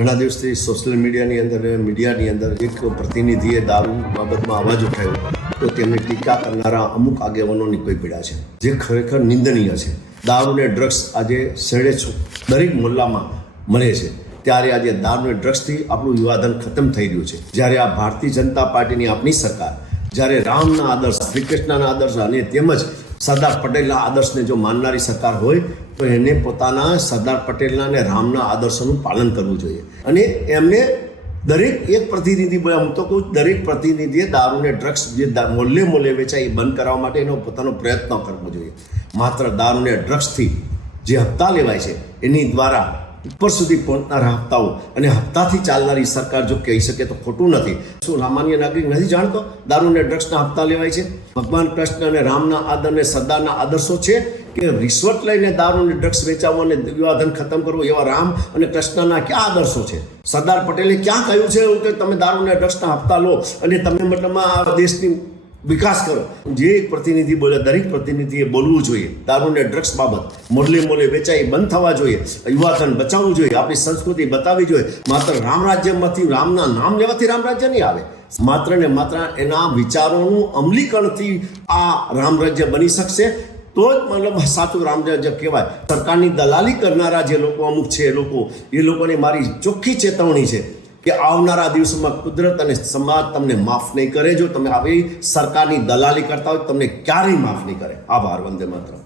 ઘણા દિવસથી સોશિયલ મીડિયાની અંદર એક પ્રતિનિધિએ દારૂ બાબતમાં અવાજ ઉઠાવ્યો તો તેમની ટીકા કરનારા અમુક આગેવાનોની કોઈ પીડા છે, જે ખરેખર નિંદનીય છે. દારૂ ને ડ્રગ્સ આજે છેડે દરેક મોહલ્લામાં મળે છે, ત્યારે આજે દારૂ ને ડ્રગ્સથી આપણું યુવાધન ખતમ થઈ રહ્યું છે. જ્યારે આ ભારતીય જનતા પાર્ટીની આપણી સરકાર જ્યારે રામના આદર્શ, શ્રી કૃષ્ણના આદર્શ અને તેમજ સરદાર પટેલના આદર્શને જો માનનારી સરકાર હોય તો એને પોતાના સરદાર પટેલના અને રામના આદર્શોનું પાલન કરવું જોઈએ. અને એમને દરેક એક પ્રતિનિધિ, હું તો કહું દરેક પ્રતિનિધિએ દારૂ ને ડ્રગ્સ જે મોલ્લે વેચાય એ બંધ કરવા માટે એનો પોતાનો પ્રયત્ન કરવો જોઈએ. માત્ર દારૂ ને ડ્રગ્સથી જે હપ્તા લેવાય છે એની દ્વારા ઉપર સુધી પહોંચનારા હપ્તાઓ અને હપ્તાથી ચાલનારી સરકાર જો કહી શકે તો ખોટું નથી. શું સામાન્ય નાગરિક નથી જાણતો દારૂ ને ડ્રગ્સના હપ્તા લેવાય છે? ભગવાન કૃષ્ણ અને રામના આદર અને સરદારના આદર્શો છે કે રિશ્વત લઈને દારૂ ને ડ્રગ્સ વેચાવવો અને યુવાધન ખતમ કરવું એવા રામ અને કૃષ્ણના ક્યાં આદર્શો છે? સરદાર પટેલે ક્યાં કહ્યું છે કે તમે દારૂ ને ડ્રગ્સના હપ્તા લો અને તમે મતલબમાં આ દેશની વિકાસ કરો? જે એક પ્રતિનિધિ બોલે દરેક પ્રતિનિધિએ બોલવું જોઈએ. દારૂ ને ડ્રગ્સ બાબત મોલ્લે વેચાઈ બંધ થવા જોઈએ, યુવાધન બચાવવું જોઈએ, આપણી સંસ્કૃતિ બતાવવી જોઈએ. માત્ર રામ રાજ્યમાંથી રામના નામ લેવાથી રામ રાજ્ય નહીં આવે. માત્ર ને માત્ર એના વિચારોનું અમલીકરણથી આ રામ રાજ્ય બની શકશે, તો જ મતલબ સાચું રામ રાજ્ય કહેવાય. સરકારની દલાલી કરનારા જે લોકો અમુક છે એ લોકોને મારી ચોખ્ખી ચેતવણી છે કે આવનારા દિવસોમાં કુદરત અને સમાજ તમને માફ નહીં કરે. જો તમે આવી સરકારની દલાલી કરતા હોય તમને ક્યારેય માફ નહીં કરે. આભાર. વંદે માતરમ.